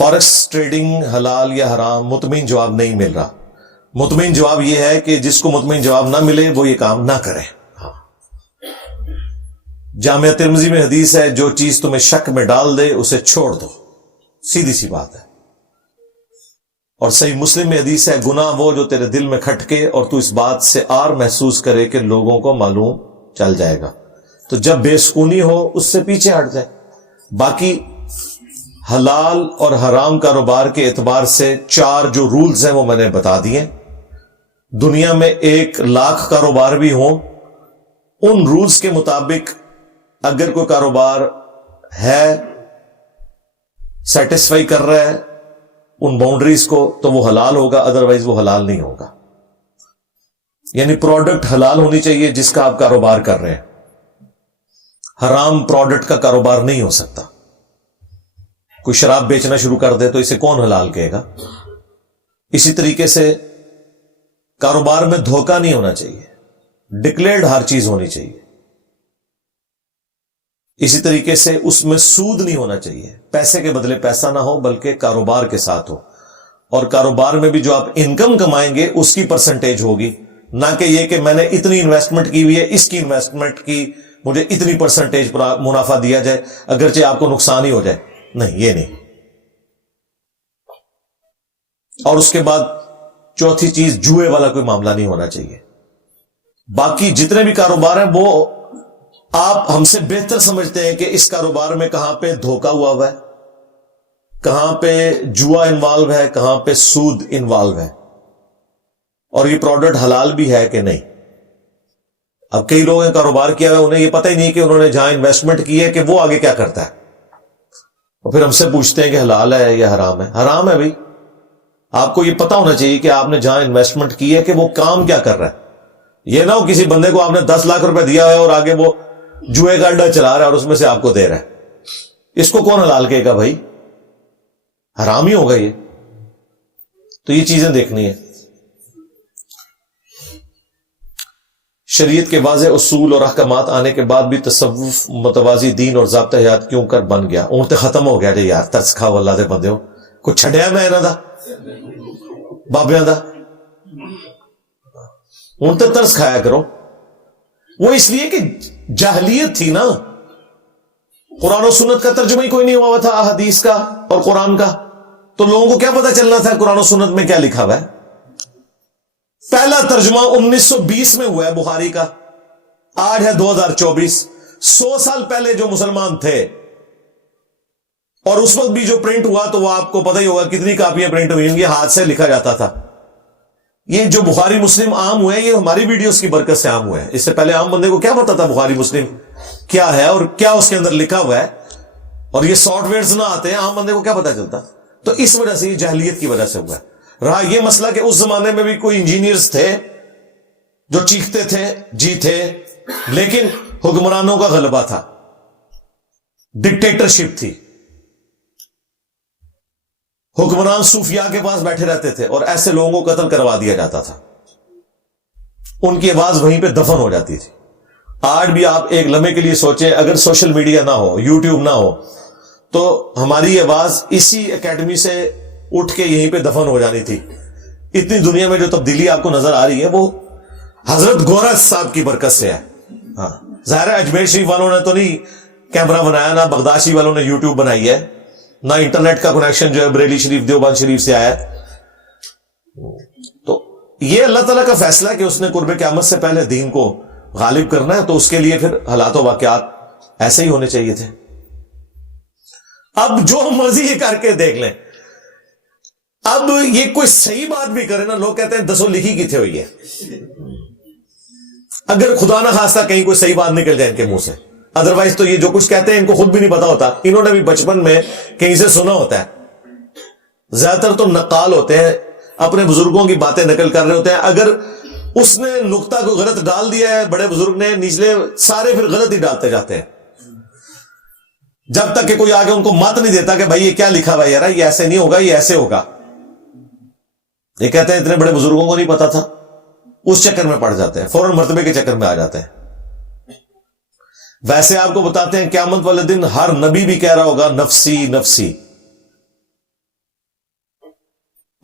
Forex trading حلال یا حرام؟ مطمئن جواب نہیں مل رہا. مطمئن جواب یہ ہے کہ جس کو مطمئن جواب نہ ملے وہ یہ کام نہ کرے. جامعہ ترمذی میں حدیث ہے، جو چیز تمہیں شک میں ڈال دے اسے چھوڑ دو. سیدھی سی بات ہے. اور صحیح مسلم میں حدیث ہے، گناہ وہ جو تیرے دل میں کھٹکے اور تو اس بات سے آر محسوس کرے کہ لوگوں کو معلوم چل جائے گا، تو جب بے سکونی ہو اس سے پیچھے ہٹ جائے. باقی حلال اور حرام کاروبار کے اعتبار سے 4 جو رولز ہیں وہ میں نے بتا دیے. دنیا میں 1,00,000 کاروبار بھی ہوں، ان رولز کے مطابق اگر کوئی کاروبار ہے، سیٹسفائی کر رہا ہے ان باؤنڈریز کو، تو وہ حلال ہوگا، ادروائز وہ حلال نہیں ہوگا. یعنی پروڈکٹ حلال ہونی چاہیے جس کا آپ کاروبار کر رہے ہیں. حرام پروڈکٹ کا کاروبار نہیں ہو سکتا. کوئی شراب بیچنا شروع کر دے تو اسے کون حلال کہے گا؟ اسی طریقے سے کاروبار میں دھوکہ نہیں ہونا چاہیے، ڈکلیئرڈ ہر چیز ہونی چاہیے. اسی طریقے سے اس میں سود نہیں ہونا چاہیے، پیسے کے بدلے پیسہ نہ ہو بلکہ کاروبار کے ساتھ ہو. اور کاروبار میں بھی جو آپ انکم کمائیں گے اس کی پرسنٹیج ہوگی، نہ کہ یہ کہ میں نے اتنی انویسٹمنٹ کی ہوئی ہے، اس کی انویسٹمنٹ کی مجھے اتنی پرسنٹیج منافع دیا جائے اگرچہ آپ کو نقصان ہی ہو جائے. نہیں، یہ نہیں. اور اس کے بعد چوتھی چیز، جوئے والا کوئی معاملہ نہیں ہونا چاہیے. باقی جتنے بھی کاروبار ہیں وہ آپ ہم سے بہتر سمجھتے ہیں کہ اس کاروبار میں کہاں پہ دھوکہ ہوا ہے، کہاں پہ جوا انوالو ہے، کہاں پہ سود انوالو ہے، اور یہ پروڈکٹ حلال بھی ہے کہ نہیں. اب کئی لوگ ہیں کاروبار کیا ہے، انہیں یہ پتہ ہی نہیں کہ انہوں نے جہاں انویسٹمنٹ کی ہے کہ وہ آگے کیا کرتا ہے، اور پھر ہم سے پوچھتے ہیں کہ حلال ہے یا حرام ہے. حرام ہے بھائی. آپ کو یہ پتہ ہونا چاہیے کہ آپ نے جہاں انویسٹمنٹ کی ہے کہ وہ کام کیا کر رہا ہے. یہ نہ ہو کسی بندے کو آپ نے 10 لاکھ روپے دیا ہے اور آگے وہ جوئے کا اڈا چلا رہا ہے اور اس میں سے آپ کو دے رہا ہے. اس کو کون حلال کہے گا بھائی؟ حرام ہی ہوگا یہ. تو یہ چیزیں دیکھنی ہے. شریعت کے واضح اصول اور احکامات آنے کے بعد بھی تصوف متوازی دین اور ضابطہ حیات کیوں کر بن گیا؟ اون تے ختم ہو گیا جی یار. ترس کھاؤ اللہ دے بندے ہو، کوئی چھڈیا میں انہاں دا بابیاں دا؟ اون تے ترس کھایا کرو. وہ اس لیے کہ جاہلیت تھی نا، قرآن و سنت کا ترجمہ ہی کوئی نہیں ہوا تھا احادیث کا اور قرآن کا، تو لوگوں کو کیا پتا چلنا تھا قرآن و سنت میں کیا لکھا ہوا ہے. پہلا ترجمہ 1920 میں ہوا ہے بخاری کا، آج ہے 2024. 100 سال پہلے جو مسلمان تھے اور اس وقت بھی جو پرنٹ ہوا تو وہ آپ کو پتہ ہی ہوگا کتنی کاپیاں پرنٹ ہوئی ہوں گی، ہاتھ سے لکھا جاتا تھا. یہ جو بخاری مسلم عام ہوئے یہ ہماری ویڈیوز کی برکت سے عام ہوئے ہیں. اس سے پہلے عام بندے کو کیا پتا تھا بخاری مسلم کیا ہے اور کیا اس کے اندر لکھا ہوا ہے، اور یہ سافٹ ویئرز نہ آتے ہیں عام بندے کو کیا پتا چلتا. تو اس وجہ سے یہ جاہلیت کی وجہ سے ہوا ہے. رہا یہ مسئلہ کہ اس زمانے میں بھی کوئی انجینئرز تھے جو چیختے تھے، جی تھے، لیکن حکمرانوں کا غلبہ تھا، ڈکٹیٹرشپ تھی. حکمران صوفیاء کے پاس بیٹھے رہتے تھے اور ایسے لوگوں کو قتل کروا دیا جاتا تھا، ان کی آواز وہیں پہ دفن ہو جاتی تھی. آج بھی آپ ایک لمحے کے لیے سوچیں، اگر سوشل میڈیا نہ ہو، یوٹیوب نہ ہو، تو ہماری آواز اسی اکیڈمی سے اٹھ کے یہیں پہ دفن ہو جانی تھی. اتنی دنیا میں جو تبدیلی آپ کو نظر آ رہی ہے وہ حضرت گورا صاحب کی برکت سے ہے. ہاں ظاہر ہے اجمیر شریف والوں نے تو نہیں کیمرہ بنایا، نہ بغداد والوں نے یوٹیوب بنائی ہے، نہ انٹرنیٹ کا کنیکشن جو ہے بریلی شریف دیوبند شریف سے آیا ہے. تو یہ اللہ تعالیٰ کا فیصلہ ہے کہ اس نے قرب قیامت سے پہلے دین کو غالب کرنا ہے، تو اس کے لیے پھر حالات و واقعات ایسے ہی ہونے چاہیے تھے. اب جو مرضی یہ کر کے دیکھ لیں. اب یہ کوئی صحیح بات بھی کرے نا، لوگ کہتے ہیں دسو لکھی کتنے ہوئی ہے. اگر خدا نہ خواستہ کہیں کوئی صحیح بات نکل جائے ان کے منہ سے، ادروائز تو یہ جو کچھ کہتے ہیں ان کو خود بھی نہیں پتا ہوتا، انہوں نے بھی بچپن میں کہیں سے سنا ہوتا ہے. زیادہ تر تو نقال ہوتے ہیں، اپنے بزرگوں کی باتیں نقل کر رہے ہوتے ہیں. اگر اس نے نقطہ کو غلط ڈال دیا ہے بڑے بزرگ نے، نچلے سارے پھر غلط ہی ڈالتے جاتے ہیں، جب تک کہ کوئی آگے ان کو مت نہیں دیتا کہ بھائی یہ کیا لکھا ہوا ہے یار، یہ ایسے نہیں ہوگا، یہ ایسے ہوگا. یہ کہتے ہیں اتنے بڑے بزرگوں کو نہیں پتا تھا، اس چکر میں پڑ جاتے ہیں، فوراً مرتبے کے چکر میں آ جاتے ہیں. ویسے آپ کو بتاتے ہیں قیامت والے دن ہر نبی بھی کہہ رہا ہوگا نفسی نفسی.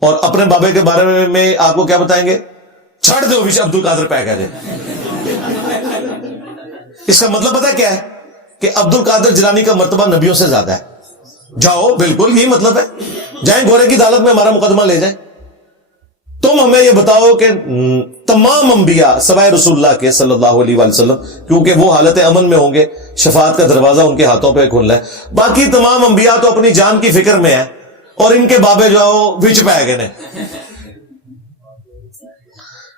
اور اپنے بابے کے بارے میں آپ کو کیا بتائیں گے؟ چھڑ دو وچ عبد القادر پیک ہے. اس کا مطلب پتہ کیا ہے؟ کہ عبد القادر جیلانی کا مرتبہ نبیوں سے زیادہ ہے. جاؤ، بالکل یہی مطلب ہے. جائیں گورے کی عدالت میں ہمارا مقدمہ لے جائیں. تم ہمیں یہ بتاؤ کہ تمام انبیاء سوائے رسول اللہ کے صلی اللہ علیہ وآلہ وسلم، کیونکہ وہ حالت امن میں ہوں گے، شفاعت کا دروازہ ان کے ہاتھوں پہ کھل رہا ہے، باقی تمام انبیاء تو اپنی جان کی فکر میں ہیں، اور ان کے بابے جو وچ پہ گئے نے.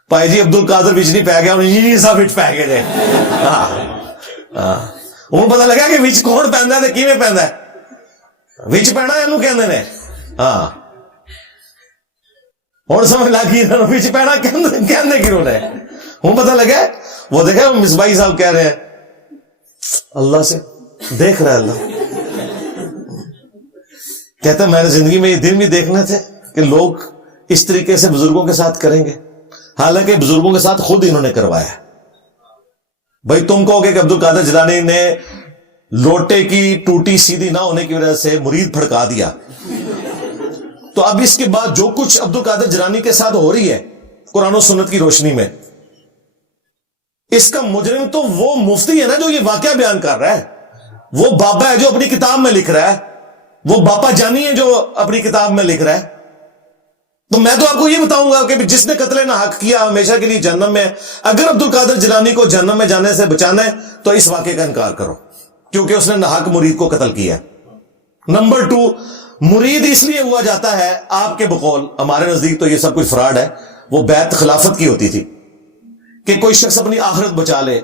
پائی جی عبد القادر وچ نہیں پہ گیا، یہ سب وچ پہ گئے. ہوں پتہ لگا کہ وچ کون پہندا ہے تے کیویں پہندا ہے. وچ پہنا اینوں کہندے نے. ہاں ہوں سمجھ لگی وچ پہنا کہندے کیوں نے. ہوں پتہ لگا. وہ دیکھا مصباحی صاحب کہہ رہے ہیں اللہ سے دیکھ رہا ہے اللہ. کہتا ہے میں نے زندگی میں یہ دن بھی دیکھنے تھے کہ لوگ اس طریقے سے بزرگوں کے ساتھ کریں گے، حالانکہ بزرگوں کے ساتھ خود انہوں نے کروایا ہے. بھائی تم کہو گے کہ عبد القادر جیلانی نے لوٹے کی ٹوٹی سیدھی نہ ہونے کی وجہ سے مرید پھڑکا دیا، تو اب اس کے بعد جو کچھ عبد القادر جیلانی کے ساتھ ہو رہی ہے قرآن و سنت کی روشنی میں، اس کا مجرم تو وہ مفتی ہے نا جو یہ واقعہ بیان کر رہا ہے، وہ بابا ہے جو اپنی کتاب میں لکھ رہا ہے، وہ باپا جانی ہے جو اپنی کتاب میں لکھ رہا ہے. تو میں تو آپ کو یہ بتاؤں گا کہ جس نے قتل ناحق کیا ہمیشہ کے لیے جہنم میں. اگر عبد القادر جیلانی کو جہنم میں جانے سے بچانا ہے تو اس واقعے کا انکار کرو، کیونکہ اس نے ناحق مرید کو قتل کیا. نمبر 2، مرید اس لیے ہوا جاتا ہے آپ کے بقول، ہمارے نزدیک تو یہ سب کچھ فراڈ ہے، وہ بیعت خلافت کی ہوتی تھی کہ کوئی شخص اپنی آخرت بچا لے.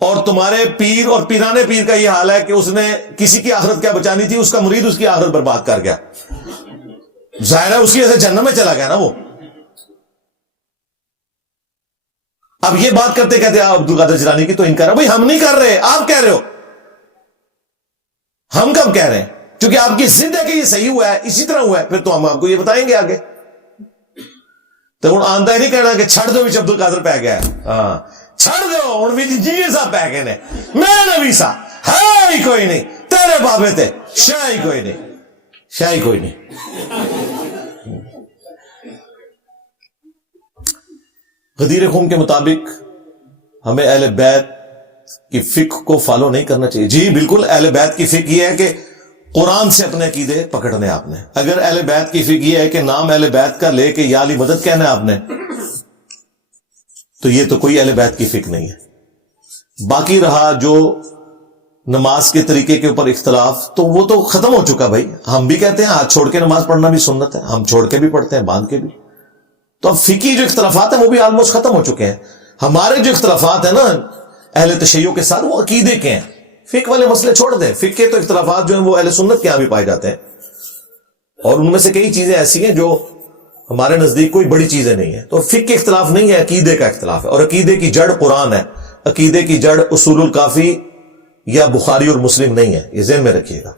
اور تمہارے پیر اور پیرانے پیر کا یہ حال ہے کہ اس نے کسی کی آخرت کیا بچانی تھی، اس کا مرید اس کی آخرت برباد کر گیا. ظاہر ہے اس کی وجہ سے جہنم میں چلا گیا نا وہ. اب یہ بات کرتے کہتے آپ عبد القادر جیلانی کی تو انکار ہے. بھائی ہم نہیں کر رہے، آپ کہہ رہے ہو. ہم کب کہہ رہے ہیں؟ کیونکہ آپ کی ضد ہے کہ یہ صحیح ہوا ہے، اسی طرح ہوا ہے، پھر تو ہم آپ کو یہ بتائیں گے آگے. تو ہوں آندا ہی نہیں کہنا کہ چھڑ دو وچ عبد القادر پہ گیا ہے. ہاں چھڑ دو ہوں وچ جی صاحب پہ گئے نے. میں نبی سا ہے ہی کوئی نہیں، تیرے بابے تے شاہ ہی کوئی نہیں، شاہ ہی کوئی نہیں. غدیر خم کے مطابق ہمیں اہل بیت کی فقہ کو فالو نہیں کرنا چاہیے. جی بالکل، اہل بیت کی فقہ یہ ہے کہ قرآن سے اپنے عقیدے پکڑنے آپ نے. اگر اہل بیت کی فقہ یہ ہے کہ نام اہل بیت کا لے کے یا علی مدد کہنا ہے آپ نے، تو یہ تو کوئی اہل بیت کی فقہ نہیں ہے. باقی رہا جو نماز کے طریقے کے اوپر اختلاف، تو وہ تو ختم ہو چکا. بھائی ہم بھی کہتے ہیں ہاتھ چھوڑ کے نماز پڑھنا بھی سنت ہے، ہم چھوڑ کے بھی پڑھتے ہیں، باندھ کے بھی. تو اب فقہی جو اختلافات ہیں وہ بھی آلموسٹ ختم ہو چکے ہیں. ہمارے جو اختلافات ہیں نا اہل تشیع کے ساتھ، وہ عقیدے کے ہیں. فقہ والے مسئلے چھوڑ دیں. فقہ کے تو اختلافات جو ہیں وہ اہل سنت کے یہاں بھی پائے جاتے ہیں، اور ان میں سے کئی چیزیں ایسی ہیں جو ہمارے نزدیک کوئی بڑی چیزیں نہیں ہیں. تو فقہ کے اختلاف نہیں ہے، عقیدے کا اختلاف ہے. اور عقیدے کی جڑ قرآن ہے، عقیدے کی جڑ اصول الکافی یا بخاری اور مسلم نہیں ہے. یہ ذہن میں رکھیے گا.